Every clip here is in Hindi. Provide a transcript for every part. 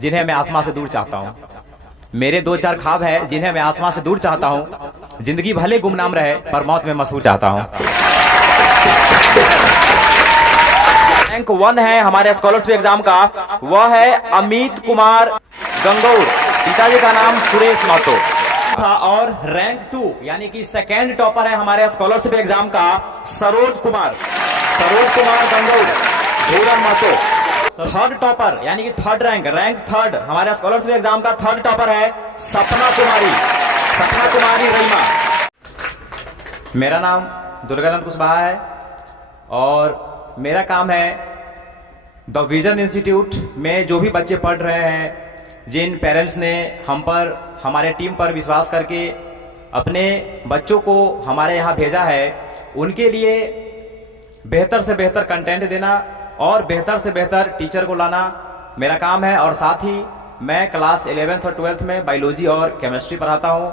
जिन्हें मैं आसमां से दूर चाहता हूँ। मेरे दो चार ख्वाब है जिन्हें मैं आसमां से दूर चाहता हूँ। जिंदगी भले गुमनाम रहे पर मौत में मशहूर चाहता हूँ। रैंक 1 है हमारे स्कॉलरशिप एग्जाम का, वह है अमित कुमार गंगौर, पिताजी का नाम सुरेश महतो था। और रैंक 2 यानी कि सेकेंड टॉपर है हमारे स्कॉलरशिप एग्जाम का सरोज कुमार गंगौर, धूरन महतो। थर्ड टॉपर यानी कि थर्ड रैंक थर्ड हमारे स्कॉलरशिप एग्जाम का थर्ड टॉपर है सपना कुमारी रईमा। मेरा नाम दुर्गानंद कुशवाहा है और मेरा काम है द विजन इंस्टीट्यूट में जो भी बच्चे पढ़ रहे हैं, जिन पेरेंट्स ने हम पर, हमारे टीम पर विश्वास करके अपने बच्चों को हमारे यहाँ भेजा है, उनके लिए बेहतर से बेहतर कंटेंट देना और बेहतर से बेहतर टीचर को लाना मेरा काम है। और साथ ही मैं क्लास 11th और 12th में बायोलॉजी और केमिस्ट्री पढ़ाता हूँ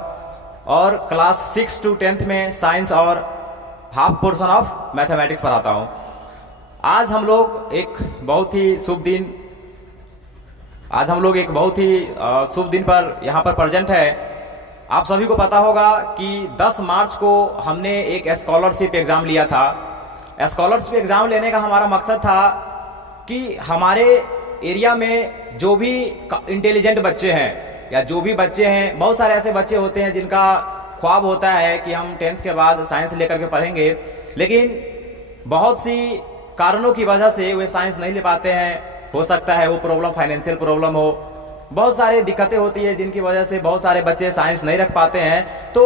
और क्लास 6 to 10th में साइंस और हाफ पोर्शन ऑफ मैथमेटिक्स पढ़ाता हूँ। आज हम लोग एक बहुत ही शुभ दिन पर यहाँ पर प्रेजेंट है। आप सभी को पता होगा कि 10 मार्च को हमने एक स्कॉलरशिप एग्जाम लिया था। स्कॉलरशिप एग्जाम लेने का हमारा मकसद था कि हमारे एरिया में जो भी इंटेलिजेंट बच्चे हैं या जो भी बच्चे हैं, बहुत सारे ऐसे बच्चे होते हैं जिनका ख्वाब होता है कि हम 10th के बाद साइंस लेकर के पढ़ेंगे, लेकिन बहुत सी कारणों की वजह से वे साइंस नहीं ले पाते हैं। हो सकता है वो प्रॉब्लम फाइनेंशियल प्रॉब्लम हो, बहुत सारी दिक्कतें होती है जिनकी वजह से बहुत सारे बच्चे साइंस नहीं रख पाते हैं। तो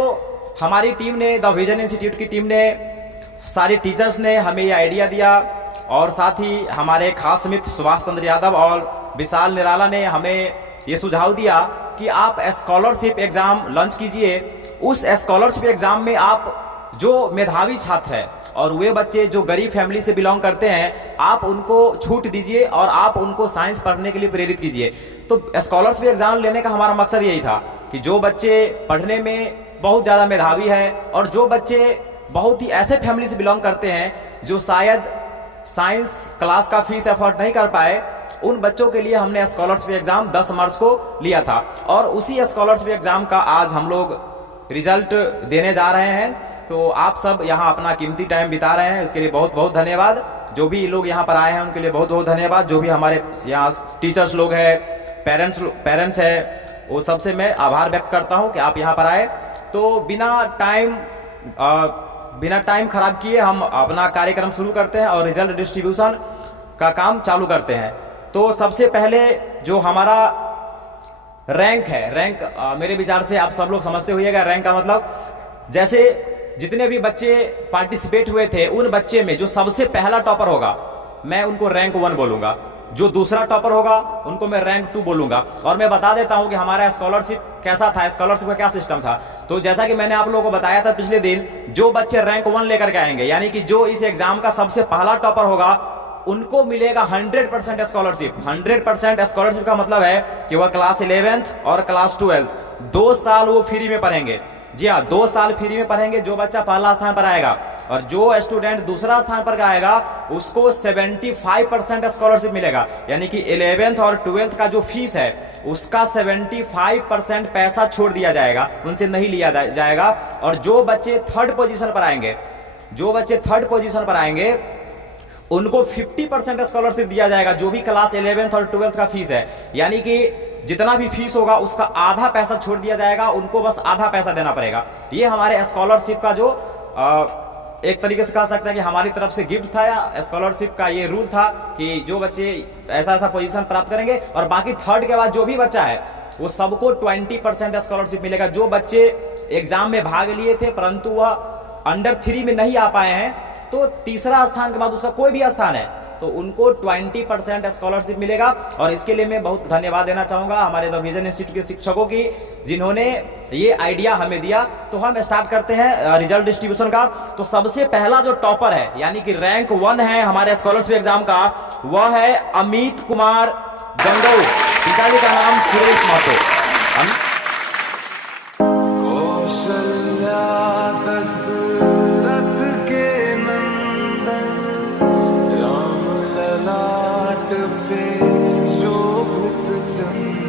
हमारी टीम ने, द विजन इंस्टीट्यूट की टीम ने, सारे टीचर्स ने हमें ये आइडिया दिया और साथ ही हमारे खास मित्र सुभाष चंद्र यादव और विशाल निराला ने हमें ये सुझाव दिया कि आप स्कॉलरशिप एग्जाम लॉन्च कीजिए। उस स्कॉलरशिप एग्जाम में आप जो मेधावी छात्र है और वे बच्चे जो गरीब फैमिली से बिलोंग करते हैं, आप उनको छूट दीजिए और आप उनको साइंस पढ़ने के लिए प्रेरित कीजिए। तो स्कॉलरशिप एग्जाम लेने का हमारा मकसद यही था कि जो बच्चे पढ़ने में बहुत ज़्यादा मेधावी है और जो बच्चे बहुत ही ऐसे फैमिली से बिलोंग करते हैं जो शायद साइंस क्लास का फीस अफोर्ड नहीं कर पाए, उन बच्चों के लिए हमने स्कॉलरशिप एग्जाम 10 मार्च को लिया था। और उसी स्कॉलरशिप एग्जाम का आज हम लोग रिजल्ट देने जा रहे हैं। तो आप सब यहाँ अपना कीमती टाइम बिता रहे हैं, इसके लिए बहुत बहुत धन्यवाद। जो भी लोग यहाँ पर आए हैं उनके लिए बहुत बहुत धन्यवाद। जो भी हमारे यहाँ टीचर्स लोग हैं, पेरेंट्स हैं, वो सबसे मैं आभार व्यक्त करता हूँ कि आप यहाँ पर आए। तो बिना टाइम खराब किए हम अपना कार्यक्रम शुरू करते हैं और रिजल्ट डिस्ट्रीब्यूशन का काम चालू करते हैं। तो सबसे पहले जो हमारा रैंक है, मेरे विचार से आप सब लोग समझते होइएगा रैंक का मतलब, जैसे जितने भी बच्चे पार्टिसिपेट हुए थे उन बच्चे में जो सबसे पहला टॉपर होगा मैं उनको रैंक 1 बोलूंगा, जो दूसरा टॉपर होगा उनको मैं रैंक 2 बोलूंगा। और मैं बता देता हूं कि हमारा स्कॉलरशिप कैसा था, स्कॉलरशिप का क्या सिस्टम था। तो जैसा कि मैंने आप लोगों को बताया था पिछले दिन, जो बच्चे रैंक 1 लेकर के आएंगे, यानी कि जो इस एग्जाम का सबसे पहला टॉपर होगा, उनको मिलेगा 100% स्कॉलरशिप। 100% स्कॉलरशिप का मतलब है कि वह क्लास 11th और क्लास 12 2 साल वो फ्री में पढ़ेंगे। जी हाँ, 2 साल फ्री में पढ़ेंगे जो बच्चा पहला स्थान पर आएगा, और जो स्टूडेंट दूसरा स्थान पर आएगा उसको 75% स्कॉलरशिप मिलेगा। यानी कि 11th और 12th का जो फीस है उसका 75% पैसा छोड़ दिया जाएगा, उनसे नहीं लिया जाएगा। और जो बच्चे थर्ड पोजीशन पर आएंगे उनको 50% स्कॉलरशिप दिया जाएगा, जो भी क्लास 11th और 12th का फीस है। यानी कि जितना भी फीस होगा उसका आधा पैसा छोड़ दिया जाएगा, उनको बस आधा पैसा देना पड़ेगा। ये हमारे स्कॉलरशिप का जो एक तरीके से कह सकते हैं कि हमारी तरफ से गिफ्ट था, या स्कॉलरशिप का ये रूल था कि जो बच्चे ऐसा पोजीशन प्राप्त करेंगे और बाकी थर्ड के बाद जो भी बच्चा है वो सबको 20% स्कॉलरशिप मिलेगा। जो बच्चे एग्जाम में भाग लिए थे परंतु वह अंडर 3 में नहीं आ पाए हैं, तो तीसरा स्थान के बाद उसका कोई भी स्थान है तो उनको 20% स्कॉलरशिप मिलेगा। और इसके लिए मैं बहुत धन्यवाद देना चाहूंगा हमारे द विजन इंस्टीट्यूट के शिक्षकों की, जिन्होंने ये आइडिया हमें दिया। तो हम स्टार्ट करते हैं रिजल्ट डिस्ट्रीब्यूशन का। तो सबसे पहला जो टॉपर है यानी कि रैंक 1 है हमारे स्कॉलरशिप एग्जाम का, वह है अमित कुमार गंगौर, पिताजी का नाम सुरेश महतो। पे शोभित चंद्र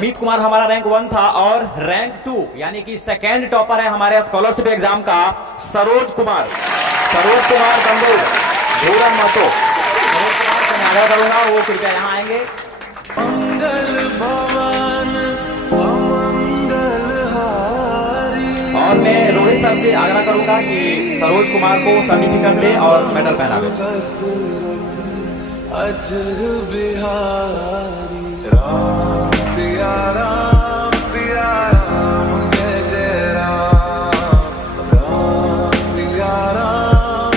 समीत कुमार हमारा रैंक 1 था, और रैंक 2 यानी कि सेकेंड टॉपर है हमारे स्कॉलरशिप एग्जाम का सरोज कुमार गंगू धूरन महतो। सरोज कुमार से मैं आग्रह करूंगा वो कृपया यहाँ आएंगे। और मैं रोहित सर से आग्रह करूंगा कि सरोज कुमार को सर्टिफिकेट दे और मेडल पहनावे। अजर बिहारी राम सिया राम जय जय राम, राम सिया राम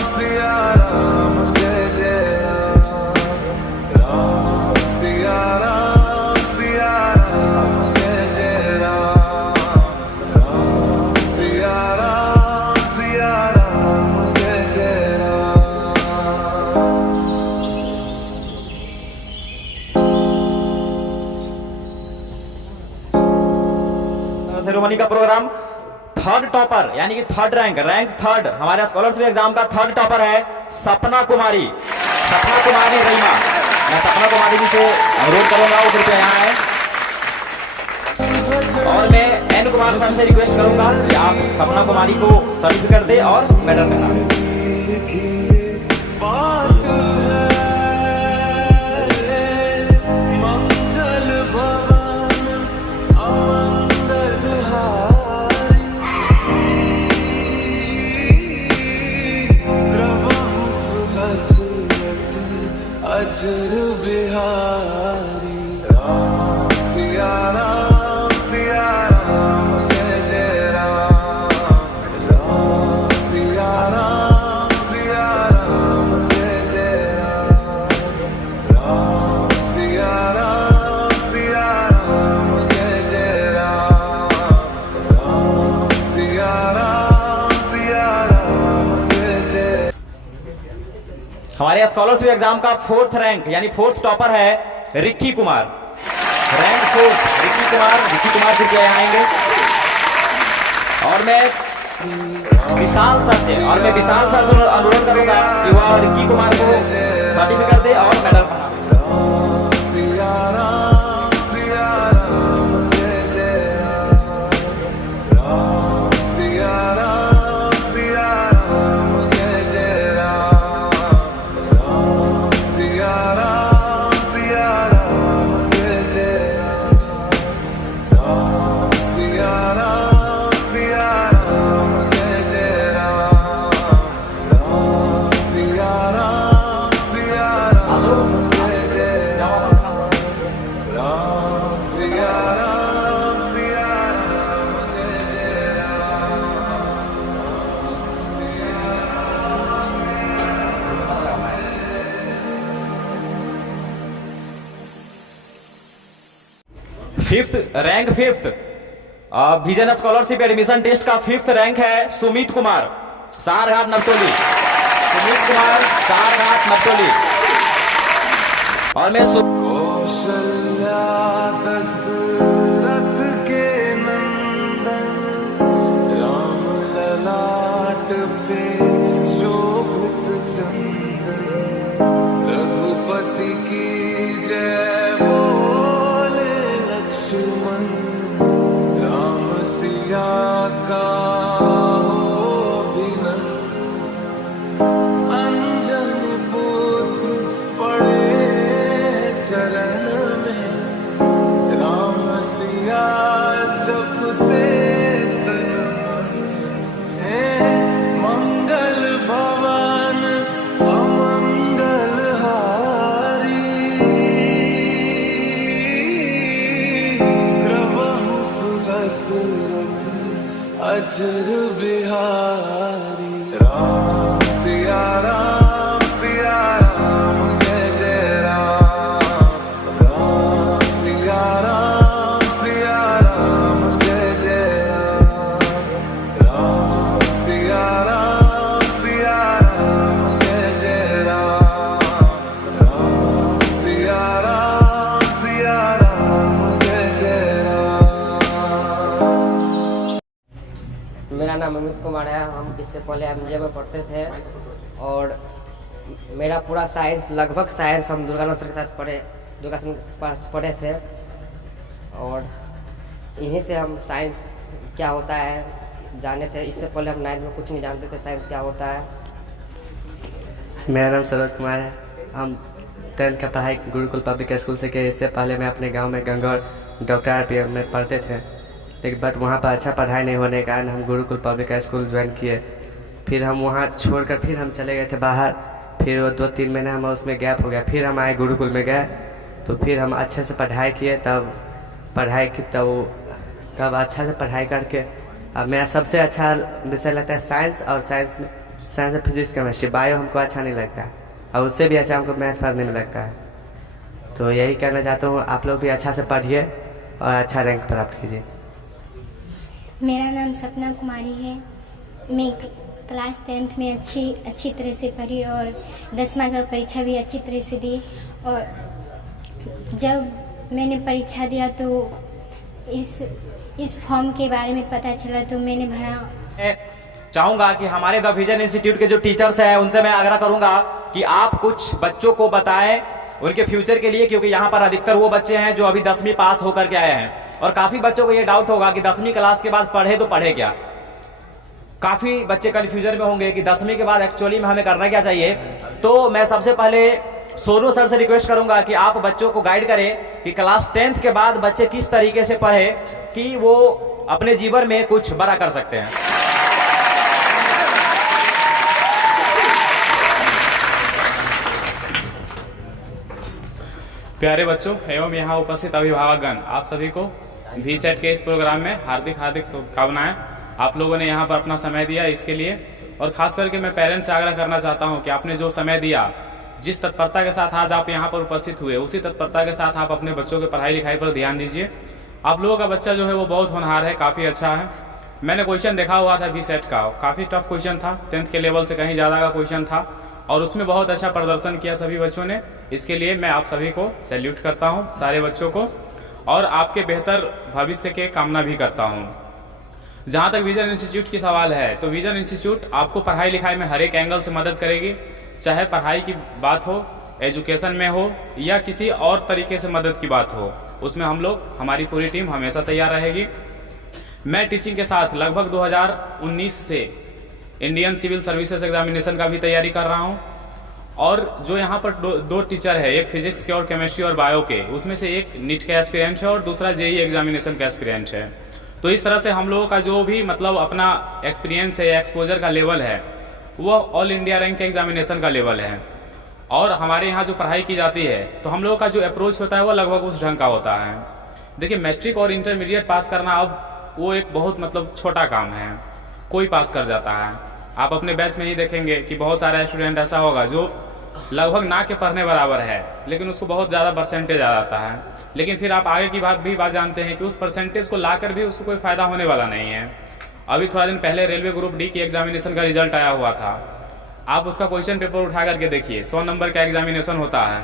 जय जय राम, राम सिया राम जय जय राम, राम सिया राम जय जय राम। सेरेमनी का प्रोग्राम थर्ड टॉपर यानी कि थर्ड रैंक थर्ड हमारे स्कॉलरशिप एग्जाम का थर्ड टॉपर है सपना कुमारी रईमा। मैं सपना कुमारी जी से अनुरोध करूंगा वो कृपया यहाँ आए, और मैं एन कुमार सर से रिक्वेस्ट करूंगा कि आप सपना कुमारी को सर्टिफिकेट दे और मेडल पहनावे। अजर बिहारी राम सिया राम जय जय राम, राम सिया राम जय जय राम, राम सिया राम जय जय राम, राम सिया राम जय जय। हमारे स्कॉलरशिप एग्जाम का फोर्थ रैंक यानी फोर्थ टॉपर है रिक्की कुमार, रैंक 4 रिक्की कुमार कृपया यहाँ आएंगे। और मैं विशाल सर से अनुरोध करूंगा कि वह रिक्की कुमार को सर्टिफिकेट दे और मेडल पहनावे। Rank fifth vision scholarship admission test का 5th रैंक है सुमित कुमार सारघाट नवटोली। और मैं कौशल्या दशरथ के नंदन राम ललाट पे शोभित चंदन, रघुपति की जय बोले लक्ष्मण, राम सिया का अजर बिहारी राम सिया राम जय जय राम, राम सिया राम जय जय राम, राम सिया राम जय जय राम, राम सिया राम जय जय राम। मेरा नाम अमित कुमार है। हम इससे पहले एमजे में पढ़ते थे और मेरा पूरा साइंस लगभग साइंस हम दुर्गानंद सर के साथ दुर्गा सर के पास पढ़े थे। और इन्हीं से हम साइंस क्या होता है जाने थे। इससे पहले हम 9th में कुछ नहीं जानते थे साइंस क्या होता है। मेरा नाम सरोज कुमार है। हम 10th का पढ़ाई गुरुकुल पब्लिक स्कूल से किए। इससे पहले मैं अपने गांव में गंगौर डॉक्टर RPM में पढ़ते थे, लेकिन बट वहाँ पर अच्छा पढ़ाई नहीं होने के कारण हम गुरुकुल पब्लिक स्कूल ज्वाइन किए। फिर हम वहाँ छोड़कर फिर हम चले गए थे बाहर। फिर वो 2-3 महीने हम उसमें गैप हो गया। फिर हम आए गुरुकुल में गए तो फिर हम अच्छे से पढ़ाई किए। तब अच्छा से पढ़ाई करके अब मेरा सबसे अच्छा विषय लगता है साइंस। और साइंस में फिजिक्स केमिस्ट्री, बायो हमको अच्छा नहीं लगता और उससे भी अच्छा हमको मैथ पढ़ने में लगता है। तो यही कहना चाहता हूँ, आप लोग भी अच्छा से पढ़िए और अच्छा रैंक प्राप्त कीजिए। मेरा नाम सपना कुमारी है। मैं क्लास 10th में अच्छी तरह से पढ़ी और 10वीं का परीक्षा भी अच्छी तरह से दी। और जब मैंने परीक्षा दिया तो इस फॉर्म के बारे में पता चला तो मैंने भरा। चाहूंगा कि हमारे द विजन इंस्टीट्यूट के जो टीचर्स हैं उनसे मैं आग्रह करूंगा कि आप कुछ बच्चों को बताएं उनके फ्यूचर के लिए, क्योंकि यहाँ पर अधिकतर वो बच्चे हैं जो अभी 10वीं पास होकर के आए हैं और काफी बच्चों को ये डाउट होगा कि 10वीं क्लास के बाद पढ़े तो पढ़े क्या। काफी बच्चे कंफ्यूजन में होंगे कि 10वीं के बाद एक्चुअली में हमें करना क्या चाहिए। तो मैं सबसे पहले सोनू सर से रिक्वेस्ट करूंगा कि आप बच्चों को गाइड करें कि क्लास 10th के बाद बच्चे किस तरीके से पढ़े कि वो अपने जीवन में कुछ बड़ा कर सकते हैं। प्यारे बच्चों एवं यहाँ उपस्थित अभिभावकगण, आप सभी को VSET के इस प्रोग्राम में हार्दिक शुभकामनाएं। आप लोगों ने यहाँ पर अपना समय दिया इसके लिए, और खास करके मैं पेरेंट्स से आग्रह करना चाहता हूँ कि आपने जो समय दिया, जिस तत्परता के साथ आज आप यहाँ पर उपस्थित हुए, उसी तत्परता के साथ आप अपने बच्चों के पढ़ाई लिखाई पर ध्यान दीजिए। आप लोगों का बच्चा जो है वो बहुत होनहार है, काफी अच्छा है। मैंने क्वेश्चन देखा हुआ था VSET का, काफी टफ क्वेश्चन था, 10th के लेवल से कहीं ज्यादा का क्वेश्चन था और उसमें बहुत अच्छा प्रदर्शन किया सभी बच्चों ने। इसके लिए मैं आप सभी को सैल्यूट करता हूं, सारे बच्चों को, और आपके बेहतर भविष्य के कामना भी करता हूं। जहां तक विजन इंस्टीट्यूट की सवाल है, तो विजन इंस्टीट्यूट आपको पढ़ाई लिखाई में हर एक एंगल से मदद करेगी, चाहे पढ़ाई की बात हो, एजुकेशन में हो या किसी और तरीके से मदद की बात हो, उसमें हम लोग, हमारी पूरी टीम हमेशा तैयार रहेगी। मैं टीचिंग के साथ लगभग 2019 से इंडियन सिविल सर्विसेज एग्जामिनेशन का भी तैयारी कर रहा हूं, और जो यहाँ पर दो टीचर है, एक फिजिक्स के और केमिस्ट्री और बायो के, उसमें से एक नीट का एस्पिरेंट है और दूसरा JEE एग्जामिनेशन का एस्पिरेंट है। तो इस तरह से हम लोगों का जो भी मतलब अपना एक्सपीरियंस है, एक्सपोजर का लेवल है, वो ऑल इंडिया रैंक के एग्जामिनेशन का लेवल है। और हमारे यहाँ जो पढ़ाई की जाती है, तो हम लोगों का जो अप्रोच होता है वो लगभग उस ढंग का होता है। देखिए, मैट्रिक और इंटरमीडिएट पास करना अब वो एक बहुत मतलब छोटा काम है, कोई पास कर जाता है। आप अपने बैच में ही देखेंगे कि बहुत सारा स्टूडेंट ऐसा होगा जो लगभग ना के पढ़ने बराबर है, लेकिन उसको बहुत ज्यादा परसेंटेज आ जाता है। लेकिन फिर आप आगे की बात जानते हैं कि उस परसेंटेज को लाकर भी उसको कोई फायदा होने वाला नहीं है। अभी थोड़ा दिन पहले रेलवे ग्रुप D की एग्जामिनेशन का रिजल्ट आया हुआ था। आप उसका क्वेश्चन पेपर उठा करके देखिए, 100 नंबर का एग्जामिनेशन होता है,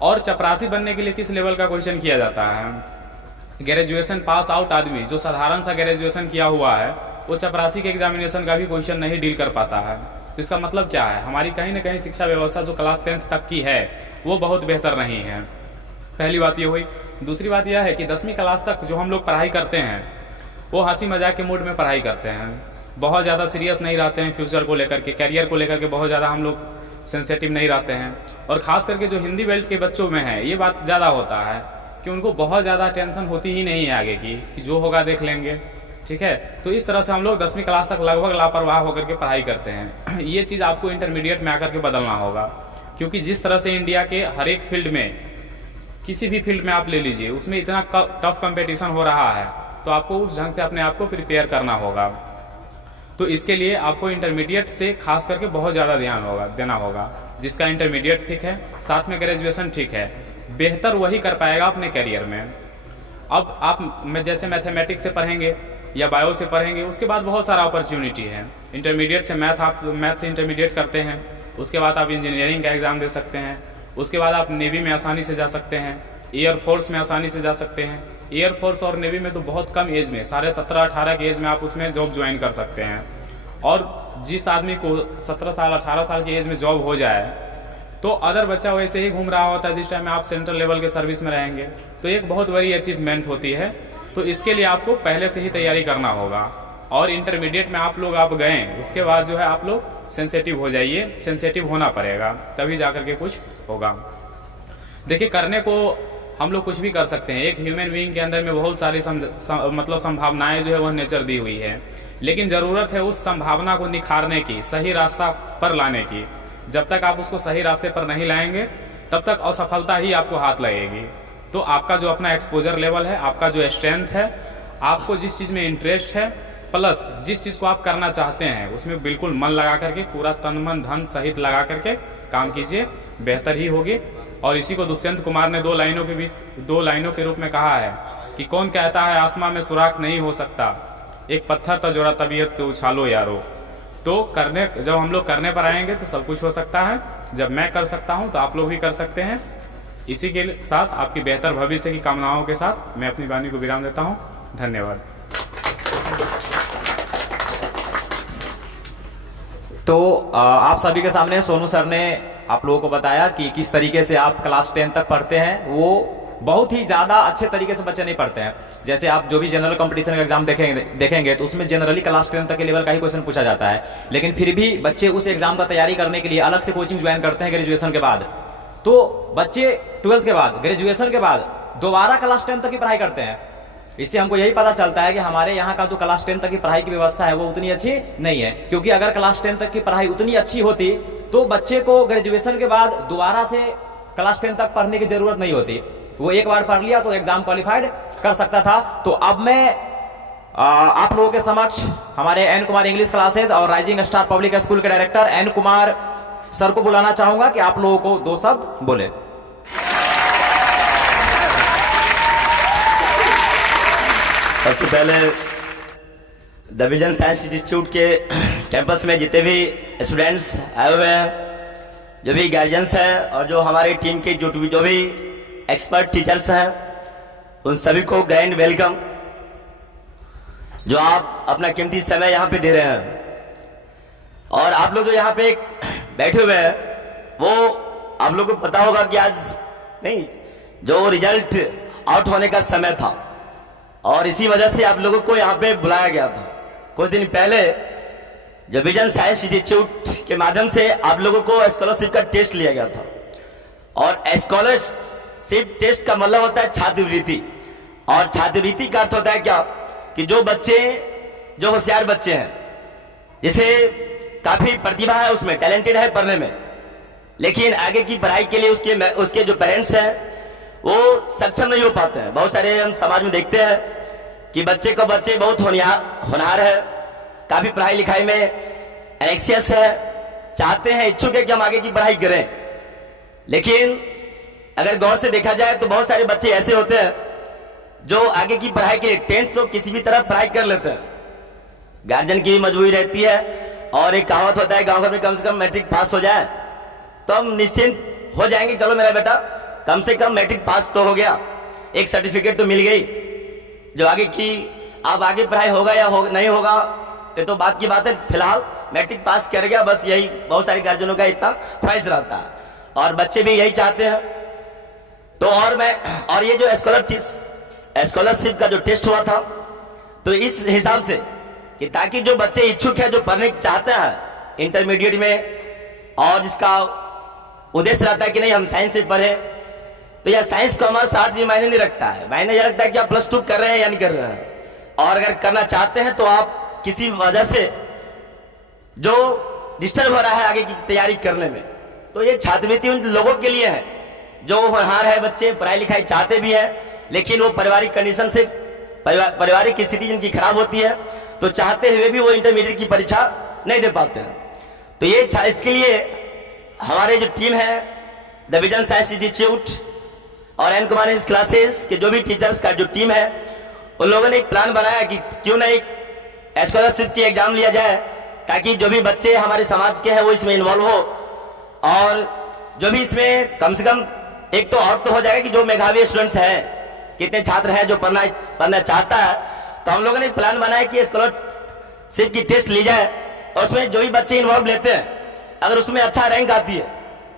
और चपरासी बनने के लिए किस लेवल का क्वेश्चन किया जाता है। ग्रेजुएशन पास आउट आदमी जो साधारण सा ग्रेजुएशन किया हुआ है, वो चपरासी के एग्जामिनेशन का भी क्वेश्चन नहीं डील कर पाता है। तो इसका मतलब क्या है, हमारी कहीं ना कहीं शिक्षा व्यवस्था जो क्लास 10th तक की है वो बहुत बेहतर नहीं है। पहली बात ये हुई। दूसरी बात यह है कि 10वीं क्लास तक जो हम लोग पढ़ाई करते हैं वो हंसी मजाक के मूड में पढ़ाई करते हैं, बहुत ज़्यादा सीरियस नहीं रहते हैं। फ्यूचर को लेकर के, कैरियर को लेकर के बहुत ज़्यादा हम लोग सेंसिटिव नहीं रहते हैं। और खास करके जो हिंदी बेल्ट के बच्चों में है, ये बात ज़्यादा होता है कि उनको बहुत ज़्यादा टेंशन होती ही नहीं है आगे की, कि जो होगा देख लेंगे, ठीक है। तो इस तरह से हम लोग 10वीं क्लास तक लगभग लापरवाह होकर के पढ़ाई करते हैं। ये चीज़ आपको इंटरमीडिएट में आकर के बदलना होगा, क्योंकि जिस तरह से इंडिया के हर एक फील्ड में, किसी भी फील्ड में आप ले लीजिए, उसमें इतना टफ कंपटीशन हो रहा है, तो आपको उस ढंग से अपने आप को प्रिपेयर करना होगा। तो इसके लिए आपको इंटरमीडिएट से खास करके बहुत ज़्यादा ध्यान देना होगा। जिसका इंटरमीडिएट ठीक है, साथ में ग्रेजुएशन ठीक है, बेहतर वही कर पाएगा अपने करियर में। अब आप जैसे मैथमेटिक्स से पढ़ेंगे या बायो से पढ़ेंगे, उसके बाद बहुत सारा अपॉर्चुनिटी है। इंटरमीडिएट से मैथ से इंटरमीडिएट करते हैं, उसके बाद आप इंजीनियरिंग का एग्जाम दे सकते हैं, उसके बाद आप नेवी में आसानी से जा सकते हैं, एयरफोर्स में आसानी से जा सकते हैं। एयरफोर्स और नेवी में तो बहुत कम एज में, 17-18 की एज में आप उसमें जॉब ज्वाइन कर सकते हैं। और जिस आदमी को 17 साल 18 साल की एज में जॉब हो जाए, तो अदर बच्चा वैसे ही घूम रहा होता है जिस टाइम में आप सेंट्रल लेवल के सर्विस में रहेंगे, तो एक बहुत बड़ी अचीवमेंट होती है। तो इसके लिए आपको पहले से ही तैयारी करना होगा। और इंटरमीडिएट में आप गए, उसके बाद जो है आप लोग सेंसिटिव हो जाइए, सेंसिटिव होना पड़ेगा, तभी जाकर के कुछ होगा। देखिए, करने को हम लोग कुछ भी कर सकते हैं। एक ह्यूमन बीइंग के अंदर में बहुत सारी मतलब संभावनाएं जो है वह नेचर दी हुई है, लेकिन जरूरत है उस संभावना को निखारने की, सही रास्ता पर लाने की। जब तक आप उसको सही रास्ते पर नहीं लाएंगे तब तक असफलता ही आपको हाथ लगेगी। तो आपका जो अपना एक्सपोजर लेवल है, आपका जो स्ट्रेंथ है, आपको जिस चीज में इंटरेस्ट है, प्लस जिस चीज को आप करना चाहते हैं उसमें बिल्कुल मन लगा करके, पूरा तन मन धन सहित लगा करके काम कीजिए, बेहतर ही होगी। और इसी को दुष्यंत कुमार ने दो लाइनों के रूप में कहा है कि कौन कहता है आसमां में सुराख नहीं हो सकता, एक पत्थर तो जोड़ा तबीयत से उछालो यारो। तो जब हम लोग करने पर आएंगे तो सब कुछ हो सकता है। जब मैं कर सकता हूं तो आप लोग भी कर सकते हैं। इसी के साथ आपकी बेहतर भविष्य की कामनाओं के साथ मैं अपनी वाणी को विराम देता हूं। धन्यवाद। तो आप सभी के सामने सोनू सर ने आप लोगों को बताया कि किस तरीके से आप क्लास 10 तक पढ़ते हैं। वो बहुत ही ज्यादा अच्छे तरीके से बच्चे नहीं पढ़ते हैं। जैसे आप जो भी जनरल कंपटीशन का एग्जाम देखेंगे तो उसमें जनरली क्लास 10 तक के लेवल का ही क्वेश्चन पूछा जाता है, लेकिन फिर भी बच्चे उस एग्जाम का तैयारी करने के लिए अलग से कोचिंग ज्वाइन करते हैं ग्रेजुएशन के बाद। तो बच्चे 12th के बाद, ग्रेजुएशन के बाद दोबारा क्लास 10 तक की पढ़ाई करते हैं। इससे हमको यही पता चलता है कि हमारे यहाँ का जो क्लास 10 तक की पढ़ाई की व्यवस्था है वो उतनी अच्छी नहीं है। क्योंकि अगर क्लास 10 तक की पढ़ाई उतनी अच्छी होती तो बच्चे को ग्रेजुएशन के बाद दोबारा से क्लास 10 तक पढ़ने की जरूरत नहीं होती। वो एक बार पढ़ लिया तो एग्जाम क्वालिफाइड कर सकता था। तो अब मैं आप लोगों के समक्ष हमारे एन कुमार इंग्लिश क्लासेस और राइजिंग स्टार पब्लिक स्कूल के डायरेक्टर एन कुमार सर को बुलाना चाहूंगा कि आप लोगों को दो शब्द बोले। सबसे पहले द विजन साइंस इंस्टीट्यूट के कैंपस में जितने भी स्टूडेंट्स आए हुए हैं, जो भी गार्जियंस हैं और जो हमारी टीम के जो भी एक्सपर्ट टीचर्स हैं, उन सभी को ग्रैंड वेलकम। जो आप अपना कीमती समय यहाँ पे दे रहे हैं और आप लोग जो यहाँ पे बैठे हुए हैं वो आप लोगों को पता होगा कि आज नहीं, जो रिजल्ट आउट होने का समय था और इसी वजह से आप लोगों को यहाँ पे बुलाया गया था। कुछ दिन पहले जो विजन साइंस इंस्टीट्यूट के माध्यम से आप लोगों को स्कॉलरशिप का टेस्ट लिया गया था। और स्कॉलरशिप टेस्ट का मतलब होता है छात्रवृत्ति, और छात्रवृत्ति का अर्थ होता है क्या कि जो बच्चे जो होशियार बच्चे हैं, जैसे काफी प्रतिभा है, उसमें टैलेंटेड है पढ़ने में, लेकिन आगे की पढ़ाई के लिए उसके जो पेरेंट्स हैं वो सक्षम नहीं हो पाते हैं। बहुत सारे हम समाज में देखते हैं कि बच्चे बहुत होनहार है, काफी पढ़ाई लिखाई में एनेक्सियस है, चाहते हैं, इच्छुक है कि हम आगे की पढ़ाई करें, लेकिन अगर गौर से देखा जाए तो बहुत सारे बच्चे ऐसे होते हैं जो आगे की पढ़ाई के लिए 10th तो किसी भी तरह पढ़ाई कर लेते हैं। गार्जियन की भी मजबूरी रहती है और एक कहावत होता है गांव घर में, कम से कम मैट्रिक पास हो जाए तो हम निश्चिंत हो जाएंगे, चलो मेरा बेटा कम से कम मैट्रिक पास तो हो गया, एक सर्टिफिकेट तो मिल गई। जो आगे की अब आगे पढ़ाई होगा या नहीं होगा ये तो बात की बात है, फिलहाल मैट्रिक पास कर गया, बस यही बहुत सारे गार्जियनों का इतना ख्वाहिश रहता है और बच्चे भी यही चाहते हैं। तो और ये जो स्कॉलरशिप का जो टेस्ट हुआ था, तो इस हिसाब से कि ताकि जो बच्चे इच्छुक है, जो पढ़ने चाहते हैं इंटरमीडिएट में और जिसका उद्देश्य रहता है कि नहीं हम साइंस से पढ़े, तो यह साइंस कॉमर्स आर्ट्स ये मायने नहीं रखता है। मायने यह रखता है कि आप +2 कर रहे हैं या नहीं कर रहे हैं, और अगर करना चाहते हैं तो आप किसी वजह से जो डिस्टर्ब हो रहा है आगे की तैयारी करने में, तो ये छात्रवृत्ति उन लोगों के लिए है जो होनहार है, बच्चे पढ़ाई लिखाई चाहते भी है, लेकिन वो पारिवारिक कंडीशन से, पारिवारिक स्थिति जिनकी खराब होती है, तो चाहते हुए भी वो इंटरमीडिएट की परीक्षा नहीं दे पाते हैं। तो ये इसके लिए हमारे जो टीम है द विजन साइंस इंस्टीट्यूट और एन कुमार इंग्लिश क्लासेस के जो भी टीचर्स का जो टीम है, उन लोगों ने एक प्लान बनाया कि क्यों ना एक स्कॉलरशिप की एग्जाम लिया जाए, ताकि जो भी बच्चे हमारे समाज के हैं वो इसमें इन्वॉल्व हो, और जो भी इसमें कम से कम एक तो और तो हो जाएगा कि जो मेधावी स्टूडेंट्स हैं, कितने छात्र हैं जो पढ़ना चाहता है, तो हम लोगों ने प्लान बनाया कि स्कॉलरशिप की टेस्ट ली जाए और उसमें जो भी बच्चे इन्वॉल्व लेते हैं, अगर उसमें अच्छा रैंक आती है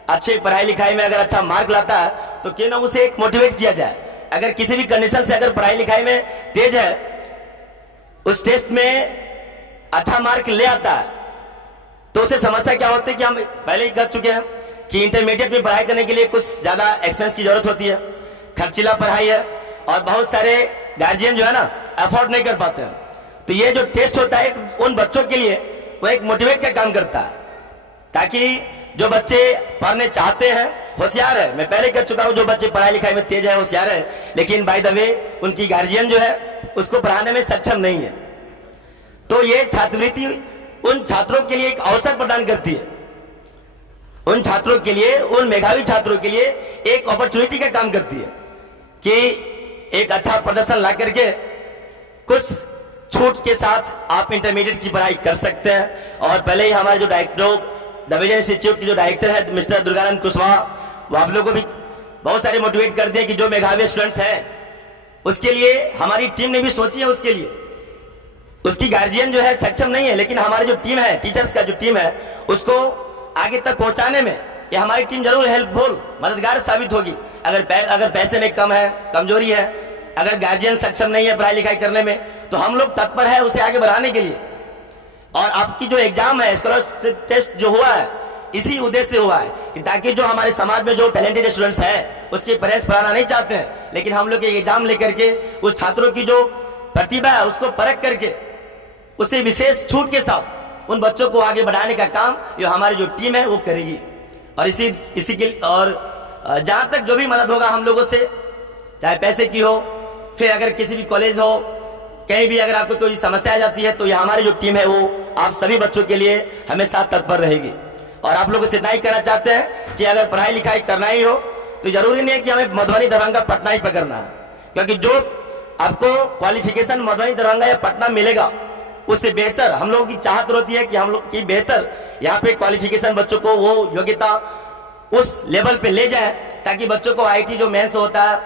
अच्छे पढ़ाई लिखाई में अगर अच्छा मार्क लाता है तो क्यों ना उसे एक मोटिवेट किया जाए। अगर किसी भी कंडीशन से अगर पढ़ाई लिखाई में तेज है, उस टेस्ट में अच्छा मार्क ले आता है, तो उसे समस्या क्या होती है कि हम पहले ही कर चुके हैं कि इंटरमीडिएट में पढ़ाई करने के लिए कुछ ज्यादा एक्सपेंस की जरूरत होती है, खर्चीला पढ़ाई है, और बहुत सारे गार्जियन जो है ना अफोर्ड नहीं कर पाते हैं। तो ये जो टेस्ट होता है उन बच्चों के लिए वो एक मोटिवेट का काम करता है, ताकि जो बच्चे पढ़ने चाहते हैं, होशियार है, मैं पहले कह चुका हूं, जो बच्चे पढ़ाई लिखाई में तेज है, होशियार है, लेकिन बाय द वे उनकी गार्जियन जो है उसको पढ़ाने में सक्षम नहीं है, तो ये छात्रवृत्ति उन छात्रों के लिए एक अवसर प्रदान करती है, उन छात्रों के लिए, उन मेधावी छात्रों के लिए एक अपॉर्चुनिटी का काम करती है कि एक अच्छा प्रदर्शन ला करके कुछ छूट के साथ आप इंटरमीडिएट की पढ़ाई कर सकते हैं। और पहले ही हमारे जो डायरेक्टर द विजन इंस्टीट्यूट के जो डायरेक्टर है मिस्टर दुर्गानंद कुशवाहा, वो आप लोगों को भी बहुत सारे मोटिवेट कर दिए कि जो मेधावी स्टूडेंट्स हैं उसके लिए हमारी टीम ने भी सोची है, उसके लिए उसकी गार्जियन जो है सक्षम नहीं है, लेकिन हमारी जो टीम है, टीचर्स का जो टीम है, उसको आगे तक पहुंचाने में ये हमारी टीम जरूर हेल्पफुल, मददगार साबित होगी। अगर पैसे में कम है, कमजोरी है, अगर गार्जियन सक्षम नहीं है पढ़ाई लिखाई करने में, तो हम लोग तत्पर है उसे आगे बढ़ाने के लिए। और आपकी जो एग्जाम है, स्कॉलरशिप टेस्ट जो हुआ है, इसी उद्देश्य से हुआ है कि ताकि जो हमारे समाज में जो टैलेंटेड स्टूडेंट्स हैं उसके पेरेंट्स पढ़ाना नहीं चाहते हैं, लेकिन हम लोग एग्जाम लेकर के उस छात्रों की जो प्रतिभा है उसको परख करके उसे विशेष छूट के साथ उन बच्चों को आगे बढ़ाने का काम जो हमारी जो टीम है वो करेगी। और इसी के और जहां तक जो भी मदद होगा हम लोगों से, चाहे पैसे की हो, फिर अगर किसी भी कॉलेज हो, कहीं भी अगर आपको कोई समस्या आ जाती है, तो ये हमारी जो टीम है वो आप सभी बच्चों के लिए हमेशा तत्पर रहेगी। और आप लोगों से इतना ही कहना चाहते हैं कि अगर पढ़ाई लिखाई करना ही हो तो जरूरी नहीं है कि हमें मधुबनी, दरभंगा, पटना ही पकड़ना है, क्योंकि जो आपको क्वालिफिकेशन मधुबनी, दरभंगा या पटना मिलेगा उससे बेहतर हम लोगों की चाहत होती है कि हम लोग की बेहतर यहाँ पे क्वालिफिकेशन बच्चों को वो योग्यता उस लेवल पे ले जाए, ताकि बच्चों को आईटी जो मेंस होता है,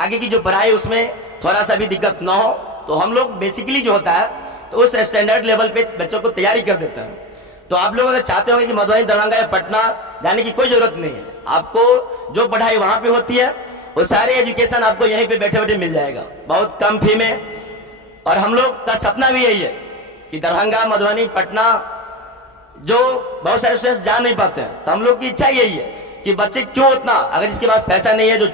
आगे की जो पढ़ाई उसमें थोड़ा सा भी दिक्कत ना हो। तो हम लोग बेसिकली जो होता है तो उस स्टैंडर्ड लेवल पे बच्चों को तैयारी कर देते हैं। तो आप लोग अगर चाहते होंगे कि मधुबनी, दरभंगा या पटना जाने की कोई जरूरत नहीं है, आपको जो पढ़ाई वहां पे होती है वो सारे एजुकेशन आपको यहीं पे बैठे बैठे मिल जाएगा, बहुत कम फी में। और हम लोग का सपना भी यही है कि दरभंगा, मधुबनी, पटना जो बहुत सारे स्टूडेंट्स जा नहीं पाते हैं, तो हम लोग की इच्छा यही है कि बच्चे क्यों उतना, अगर इसके पास पैसा नहीं है, जो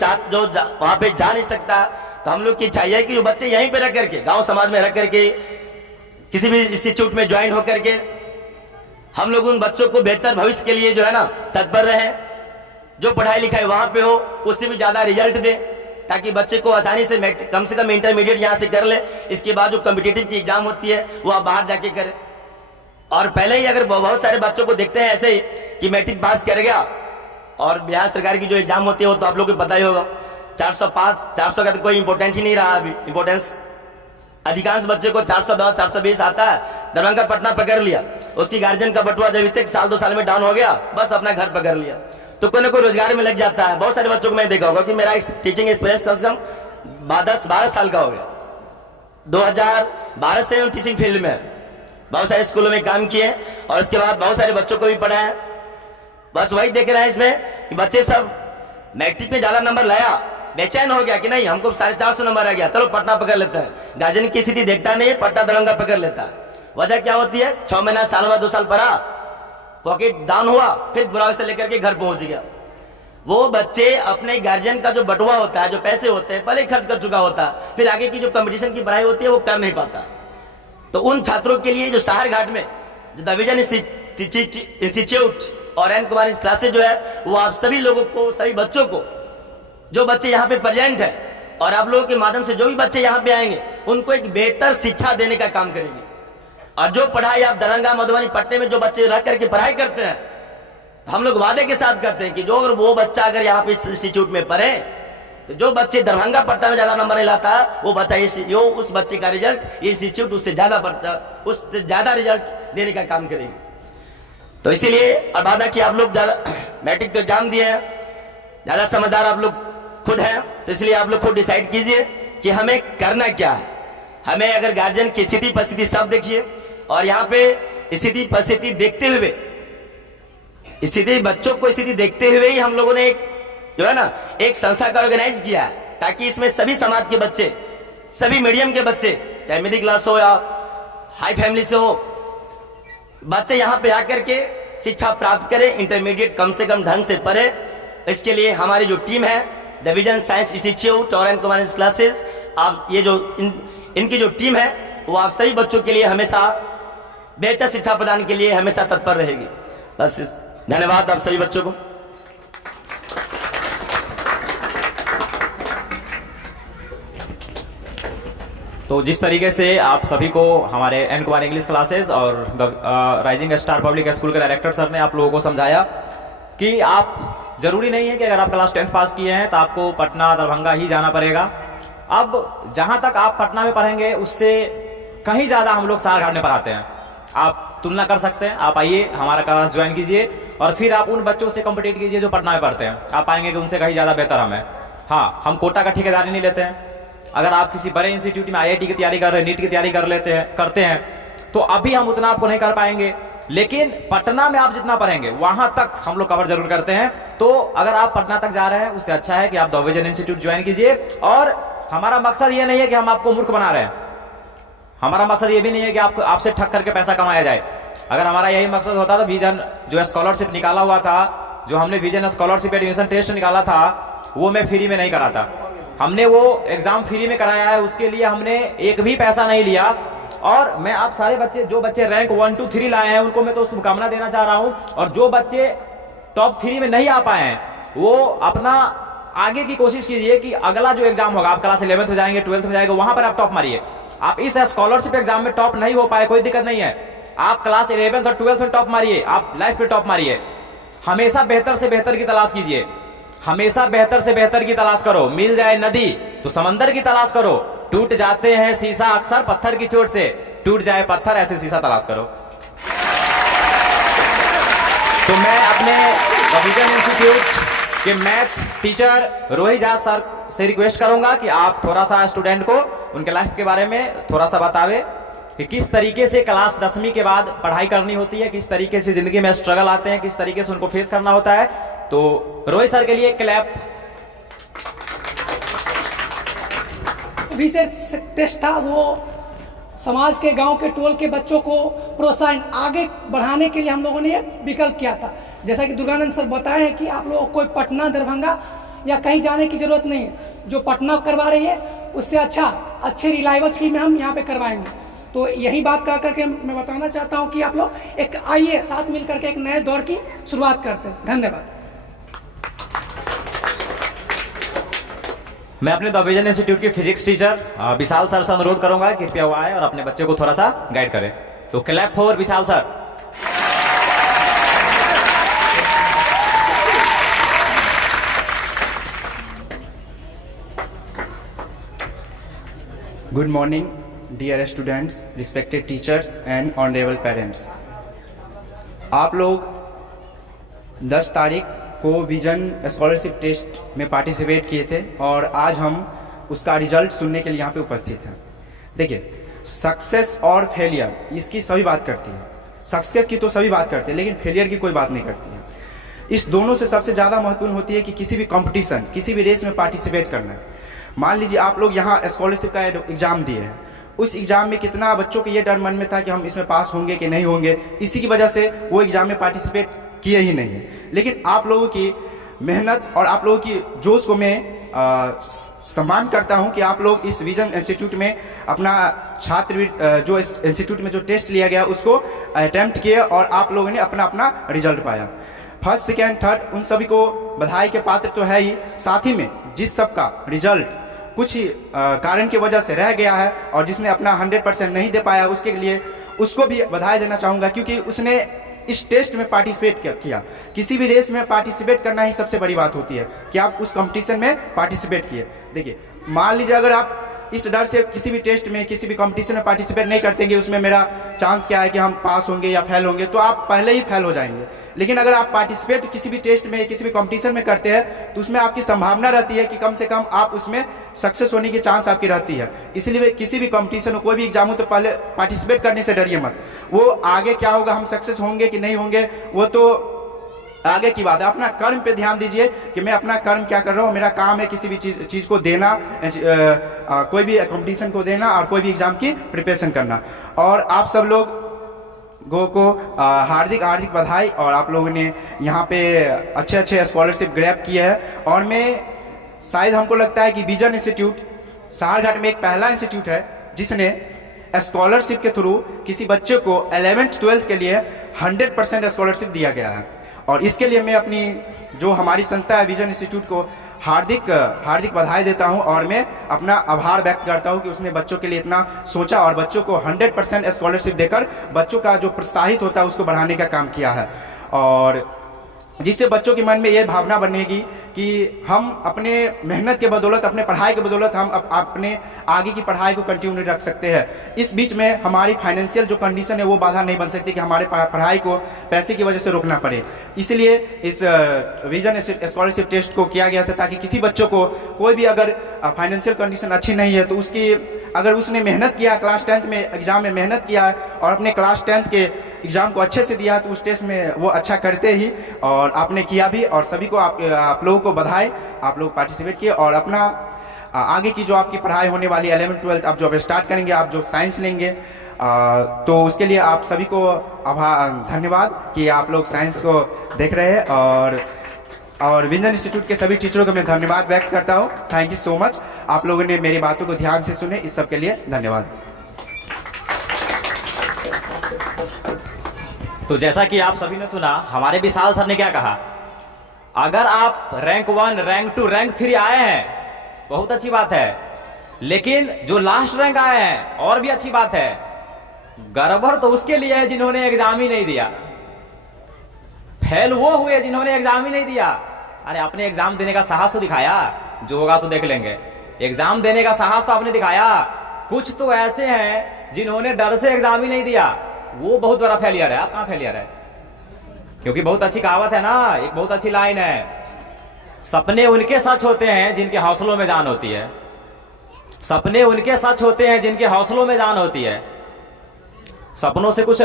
वहां पे जा नहीं सकता, तो हम लोग की इच्छा यह है कि जो बच्चे यहीं पे रह करके, गांव समाज में रह करके, किसी भी इंस्टीट्यूट में ज्वाइन होकर के हम लोग उन बच्चों को बेहतर भविष्य के लिए जो है ना तत्पर रहे, जो पढ़ाई लिखाई वहां पे हो उससे भी ज्यादा रिजल्ट दे, ताकि बच्चे को आसानी से कम इंटरमीडिएट यहाँ से कर ले, इसके बाद जो कॉम्पिटिटिव की एग्जाम होती है वो आप बाहर जाके करें। और पहले ही अगर बहुत सारे बच्चों को देखते हैं ऐसे ही कि मैट्रिक पास कर गया, और बिहार सरकार की जो एग्जाम होती है वो तो आप लोग को पता ही होगा, 400 पास, 400 का तो कोई इंपोर्टेंट ही नहीं रहा अभी, इंपोर्टेंस अधिकांश बच्चे को 410, 420 आता है। दरभंगा, पटना पकड़ लिया, उसकी गार्जियन का बटुआ जब तक साल 2 साल में डाउन हो गया, बस अपना घर पकड़ लिया, तो कोई ना कोई रोजगार में लग जाता है। बहुत सारे बच्चों को मैं देखा होगा कि मेरा टीचिंग एक्सपीरियंस कम से कम 10-12 साल का हो गया, 2012 से टीचिंग फील्ड में बहुत सारे स्कूलों में काम किए, और उसके बाद बहुत सारे बच्चों को भी पढ़ाया। बस वही देख रहे हैं इसमें कि बच्चे सब मैट्रिक में ज्यादा नंबर लाया, बेचैन हो गया कि नहीं हमको 450 नंबर आ गया, चलो पटना पकड़ लेते हैं। गार्जियन की स्थिति देखता नहीं है, पटना, दरभंगा पकड़ लेता है। वजह क्या होती है, 6 महीना, साल बाद 2 साल पढ़ा, पॉकेट डाउन हुआ, फिर बुरा से लेकर के घर पहुंच गया। वो बच्चे अपने गार्जियन का जो बटुआ होता है, जो पैसे होते हैं, पहले खर्च कर चुका होता है, फिर आगे की जो कंपटीशन की पढ़ाई होती है वो कर नहीं पाता। तो उन छात्रों के लिए जो शहर घाट में जो द विजन इंस्टीट्यूट और एन कुमार क्लासेज जो है वो आप सभी लोगों को, सभी बच्चों को, जो बच्चे यहाँ पे प्रेजेंट है और आप लोगों के माध्यम से जो भी बच्चे यहाँ पे आएंगे उनको एक बेहतर शिक्षा देने का काम करेंगे। और जो पढ़ाई आप दरभंगा, मधुबनी, पटना में जो बच्चे रह करके पढ़ाई करते हैं, हम लोग वादे के साथ करते हैं कि जो अगर वो बच्चा अगर यहाँ पे इस इंस्टीट्यूट में पढ़े, तो जो बच्चे दरभंगा, पटना में ज्यादा नंबर नहीं लाता वो बच्चा उस बच्चे का रिजल्ट ये इंस्टीट्यूट उससे ज्यादा रिजल्ट देने का काम करेंगे। तो इसीलिए और वादा कि आप लोग ज्यादा मैट्रिक तो एग्जाम दिए हैं, ज्यादा समझदार आप लोग खुद हैं, तो इसलिए आप लोग खुद डिसाइड कीजिए कि हमें करना क्या है। हमें अगर गार्जियन की स्थिति परिस्थिति सब देखिए, और यहाँ पे स्थिति परिस्थिति देखते हुए स्थिति, बच्चों को स्थिति देखते हुए ही हम लोगों ने एक जो है ना एक संस्था का ऑर्गेनाइज किया है, ताकि इसमें सभी समाज के बच्चे, सभी मीडियम के बच्चे, चाहे मिडिल क्लास हो या हाई फैमिली से हो, बच्चे यहाँ पे आकर के शिक्षा प्राप्त करें, इंटरमीडिएट कम से कम ढंग से पढ़े। इसके लिए हमारी जो टीम है द विजन साइंस इंस्टीट्यूट और कॉमर्स क्लासेस, आप ये जो इनकी जो टीम है वो आप सभी बच्चों के लिए हमेशा बेहतर शिक्षा प्रदान के लिए हमेशा तत्पर रहेगी। बस धन्यवाद आप सभी बच्चों को। तो जिस तरीके से आप सभी को हमारे एन कुमार इंग्लिश क्लासेस और the rising star public school के डायरेक्टर सर ने आप लोगों को समझाया कि आप जरूरी नहीं है कि अगर आप क्लास 10th पास किए हैं तो आपको पटना दरभंगा ही जाना पड़ेगा। अब जहां तक आप पटना में पढ़ेंगे उससे कहीं ज़्यादा हम लोग सारघाट में पढ़ाते हैं। आप तुलना कर सकते हैं, आप आइए हमारा क्लास ज्वाइन कीजिए और फिर आप उन बच्चों से कम्पिटिट कीजिए जो पटना में पढ़ते हैं। आप पाएंगे कि उनसे कहीं ज़्यादा बेहतर हम है। हाँ, हम कोटा का ठेकेदारी नहीं लेते हैं। अगर आप किसी बड़े इंस्टीट्यूट में IIT की तैयारी कर रहे हैं, नीट की तैयारी करते हैं तो अभी हम उतना आपको नहीं कर पाएंगे, लेकिन पटना में आप जितना पढ़ेंगे वहां तक हम लोग कवर जरूर करते हैं। तो अगर आप पटना तक जा रहे हैं उससे अच्छा है कि आप द विजन इंस्टीट्यूट ज्वाइन कीजिए। और हमारा मकसद ये नहीं है कि हम आपको मूर्ख बना रहे हैं, हमारा मकसद ये भी नहीं है कि आपसे ठग करके पैसा कमाया जाए। अगर हमारा यही मकसद होता तो विजन जो स्कॉलरशिप निकाला हुआ था, जो हमने विजन स्कॉलरशिप एडमिशन टेस्ट निकाला था, वो मैं फ्री में नहीं कराता। हमने वो एग्जाम फ्री में कराया है, उसके लिए हमने एक भी पैसा नहीं लिया। और मैं आप सारे बच्चे, जो बच्चे रैंक 1, 2, 3 लाए हैं उनको मैं तो शुभकामना देना चाह रहा हूं। और जो बच्चे टॉप 3 में नहीं आ पाए हैं वो अपना आगे की कोशिश कीजिए कि अगला जो एग्जाम होगा, आप क्लास 11th में जाएंगे, 12th में जाएंगे, वहां पर आप टॉप मारिए। आप इस स्कॉलरशिप एग्जाम में टॉप नहीं हो पाए, कोई दिक्कत नहीं है, आप क्लास 11th और 12th में टॉप मारिए, आप लाइफ में टॉप मारिए। हमेशा बेहतर से बेहतर की तलाश कीजिए, हमेशा बेहतर से बेहतर की तलाश करो। मिल जाए नदी तो समंदर की तलाश करो। टूट जाते हैं शीशा अक्सर पत्थर की चोट से, टूट जाए पत्थर ऐसे शीशा तलाश करो। तो मैं अपने विजन इंस्टीट्यूट के math teacher Rohit Jha sir से रिक्वेस्ट करूंगा कि आप थोड़ा सा स्टूडेंट को उनके लाइफ के बारे में थोड़ा सा बतावे कि किस तरीके से क्लास 10वीं के बाद पढ़ाई करनी होती है, किस तरीके से जिंदगी में स्ट्रगल आते हैं, किस तरीके से उनको फेस करना होता है। तो रोहित सर के लिए क्लैप। रिसर्च टेस्ट था, वो समाज के, गांव के, टोल के बच्चों को प्रोत्साहन आगे बढ़ाने के लिए हम लोगों ने विकल्प किया था। जैसा कि दुर्गानंद सर बताए हैं कि आप लोगों को कोई पटना, दरभंगा या कहीं जाने की जरूरत नहीं है। जो पटना करवा रही है उससे अच्छे रिलायबल फी में हम यहाँ पे करवाएंगे। तो यही बात कह करके मैं बताना चाहता हूँ कि आप लोग एक आइए साथ मिल करके एक नए दौर की शुरुआत करते हैं। धन्यवाद। मैं अपने द विजन इंस्टीट्यूट के फिजिक्स टीचर विशाल सर से अनुरोध करूंगा कि कृपया वो आए और अपने बच्चे को थोड़ा सा गाइड करें। तो clap for Vishal sir. Good morning, dear students, respected teachers and honorable parents. आप लोग 10 तारीख को विजन स्कॉलरशिप टेस्ट में पार्टिसिपेट किए थे और आज हम उसका रिजल्ट सुनने के लिए यहाँ पे उपस्थित हैं। देखिए, सक्सेस और फेलियर इसकी सभी बात करती है। सक्सेस की तो सभी बात करते हैं, लेकिन फेलियर की कोई बात नहीं करती है। इस दोनों से सबसे ज़्यादा महत्वपूर्ण होती है कि किसी भी कंपटीशन, किसी भी रेस में पार्टिसिपेट करना है। मान लीजिए आप लोग यहाँ स्कॉलरशिप का एग्ज़ाम दिए हैं, उस एग्ज़ाम में कितना बच्चों को ये डर मन में था कि हम इसमें पास होंगे कि नहीं होंगे, इसी की वजह से वो एग्ज़ाम में पार्टिसिपेट किए ही नहीं है। लेकिन आप लोगों की मेहनत और आप लोगों की जोश को मैं सम्मान करता हूं कि आप लोग इस विजन इंस्टीट्यूट में अपना छात्रवृत्ति जो इंस्टीट्यूट में जो टेस्ट लिया गया उसको अटेम्प्ट किए और आप लोगों ने अपना अपना रिजल्ट पाया। फर्स्ट, सेकेंड, थर्ड उन सभी को बधाई के पात्र तो है ही, साथ ही में जिस सबका रिजल्ट कुछ कारण की वजह से रह गया है और जिसने अपना 100% नहीं दे पाया उसके लिए उसको भी बधाई देना चाहूँगा, क्योंकि उसने इस टेस्ट में पार्टिसिपेट किया। किसी भी रेस में पार्टिसिपेट करना ही सबसे बड़ी बात होती है कि आप उस कंपटीशन में पार्टिसिपेट किए। देखिए, मान लीजिए अगर आप इस डर से किसी भी टेस्ट में, किसी भी कंपटीशन में पार्टिसिपेट नहीं करते कि उसमें मेरा चांस क्या है कि हम पास होंगे या फेल होंगे, तो आप पहले ही फेल हो जाएंगे। लेकिन अगर आप पार्टिसिपेट किसी भी टेस्ट में, किसी भी कंपटीशन में करते हैं तो उसमें आपकी संभावना रहती है कि कम से कम आप उसमें सक्सेस होने की चांस आपकी रहती है। इसलिए किसी भी कंपटीशन हो, कोई भी एग्जाम हो, तो पहले पार्टिसिपेट करने से डरिए मत। वो आगे क्या होगा, हम सक्सेस होंगे कि नहीं होंगे, वो तो आगे की बात है, अपना कर्म पे ध्यान दीजिए कि मैं अपना कर्म क्या कर रहा हूँ। मेरा काम है किसी भी चीज़ को देना, कोई भी कंपटीशन को देना और कोई भी एग्जाम की प्रिपरेशन करना। और आप सब लोग को हार्दिक हार्दिक बधाई। और आप लोगों ने यहाँ पे अच्छे अच्छे स्कॉलरशिप ग्रैब किए हैं। और मैं शायद हमको लगता है कि विजन इंस्टीट्यूट सहारघाट में एक पहला इंस्टीट्यूट है जिसने स्कॉलरशिप के थ्रू किसी बच्चे को 11th 12th के लिए 100% स्कॉलरशिप दिया गया है। और इसके लिए मैं अपनी जो हमारी संस्था है विजन इंस्टीट्यूट को हार्दिक हार्दिक बधाई देता हूं। और मैं अपना आभार व्यक्त करता हूं कि उसने बच्चों के लिए इतना सोचा और बच्चों को 100% स्कॉलरशिप देकर बच्चों का जो प्रोत्साहित होता है उसको बढ़ाने का काम किया है। और जिससे बच्चों के मन में ये भावना बनेगी कि हम अपने मेहनत के बदौलत, अपने पढ़ाई के बदौलत हम अपने आगे की पढ़ाई को कंटिन्यू रख सकते हैं। इस बीच में हमारी फाइनेंशियल जो कंडीशन है वो बाधा नहीं बन सकती कि हमारे पढ़ाई को पैसे की वजह से रोकना पड़े। इसलिए इस विजन स्कॉलरशिप टेस्ट को किया गया था ताकि किसी बच्चों को कोई भी अगर फाइनेंशियल कंडीशन अच्छी नहीं है तो उसकी अगर उसने मेहनत किया, क्लास 10th में एग्जाम में मेहनत किया और अपने क्लास 10th के एग्जाम को अच्छे से दिया तो उस टेस्ट में वो अच्छा करते ही। और आपने किया भी। और सभी को आप लोगों को बधाई, आप लोग पार्टिसिपेट किए। और अपना आगे की जो आपकी पढ़ाई होने वाली 11th 12th आप जो अब स्टार्ट करेंगे, आप जो साइंस लेंगे, तो उसके लिए आप सभी को धन्यवाद कि आप लोग साइंस को देख रहे हैं। और विजन इंस्टीट्यूट के सभी टीचरों को मैं धन्यवाद व्यक्त करता हूँ। Thank you so much. आप लोगों ने मेरी बातों को ध्यान से सुने, इस सब के लिए धन्यवाद। तो जैसा कि आप सभी ने सुना, हमारे विशाल सर ने क्या कहा, अगर आप रैंक 1, रैंक 2, रैंक 3 आए हैं बहुत अच्छी बात है, लेकिन जो लास्ट रैंक आए हैं और भी अच्छी बात है। गड़बड़ तो उसके लिए है जिन्होंने एग्जाम ही नहीं दिया, फेल वो हुए जिन्होंने एग्जाम ही नहीं दिया। अरे आपने एग्जाम देने का साहस तो दिखाया, जो होगा सो देख लेंगे। एग्जाम देने का साहस तो आपने दिखाया। कुछ तो ऐसे हैं जिन्होंने डर से एग्जाम ही नहीं दिया, वो बहुत बड़ा फेलियर है। आप कहां फेलियर है? क्योंकि बहुत अच्छी कहावत है ना, एक बहुत अच्छी लाइन है, सपने उनके सच होते हैं जिनके हौसलों में जान होती है। सपने उनके सच होते हैं जिनके हौसलों में जान होती है। सपनों से कुछ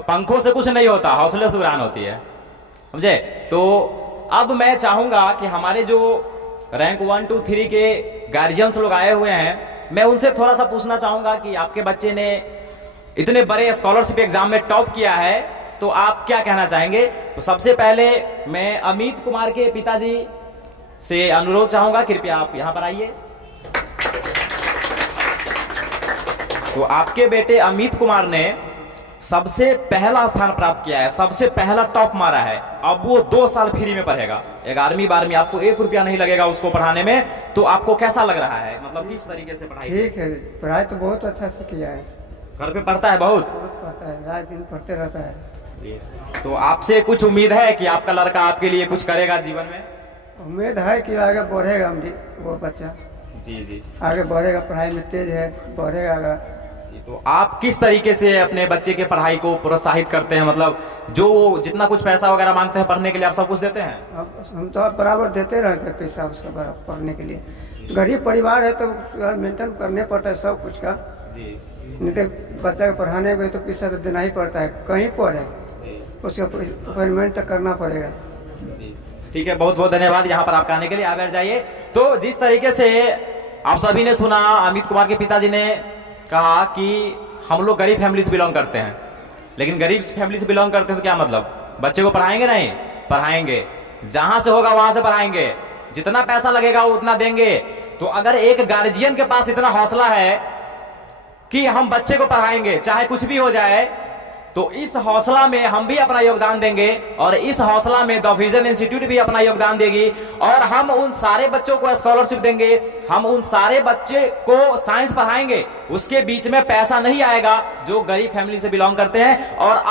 पंखों से कुछ नहीं होता, हौसले से उड़ान होती है, समझे? तो अब मैं चाहूंगा कि हमारे जो रैंक 1, 2, 3 के गार्जियंस लोग आए हुए हैं, मैं उनसे थोड़ा सा पूछना चाहूंगा कि आपके बच्चे ने इतने बड़े स्कॉलरशिप एग्जाम में टॉप किया है, तो आप क्या कहना चाहेंगे? तो सबसे पहले मैं अमित कुमार के पिताजी से अनुरोध चाहूंगा, कृपया आप यहां पर आइए। तो आपके बेटे अमित कुमार ने सबसे पहला स्थान प्राप्त किया है, सबसे पहला टॉप मारा है। अब वो 2 साल फ्री में पढ़ेगा, 11वीं 12वीं, आपको 1 रुपया नहीं लगेगा उसको पढ़ाने में। तो आपको कैसा लग रहा है, मतलब किस तरीके से पढ़ाई? ठीक है, पढ़ाई तो बहुत अच्छा से किया है। घर पे पढ़ता है? बहुत पढ़ता है, रात दिन पढ़ते रहता है। तो आपसे कुछ उम्मीद है कि आपका लड़का आपके लिए कुछ करेगा जीवन में? उम्मीद है कि आगे बढ़ेगा वो बच्चा। जी आगे बढ़ेगा, पढ़ाई में तेज है, बढ़ेगा आगे। तो आप किस तरीके से अपने बच्चे के पढ़ाई को प्रोत्साहित करते हैं? मतलब जो जितना कुछ पैसा वगैरह मांगते हैं पढ़ने के लिए, आप सब कुछ देते हैं? हम तो बराबर देते रहते हैं पैसा उसका बराबर पढ़ने के लिए। गरीब परिवार है तो मेंटेन करने पड़ता है सब कुछ का जी। नहीं तो बच्चा को पढ़ाने में तो पैसा तो देना ही पड़ता है, कहीं पढ़े उसका पेमेंट तक करना पड़ेगा। ठीक है, बहुत बहुत धन्यवाद यहाँ पर आपका आने के लिए। आगे बढ़ जाइए। तो जिस तरीके से आप सभी ने सुना, अमित कुमार के पिताजी ने कहा कि हम लोग गरीब फैमिली से बिलोंग करते हैं, लेकिन गरीब फैमिली से बिलोंग करते हैं तो क्या मतलब? बच्चे को पढ़ाएंगे? नहीं पढ़ाएंगे, जहां से होगा वहां से पढ़ाएंगे, जितना पैसा लगेगा उतना देंगे। तो अगर एक गार्जियन के पास इतना हौसला है कि हम बच्चे को पढ़ाएंगे चाहे कुछ भी हो जाए, तो इस हौसला में हम भी अपना योगदान देंगे और इस हौसला में द विजन इंस्टीट्यूट भी अपना योगदान देगी। और हम उन सारे बच्चों को स्कॉलरशिप देंगे, हम उन सारे बच्चे को साइंस पढ़ाएंगे, उसके बीच में पैसा नहीं आएगा जो गरीब फैमिली से बिलोंग करते हैं। और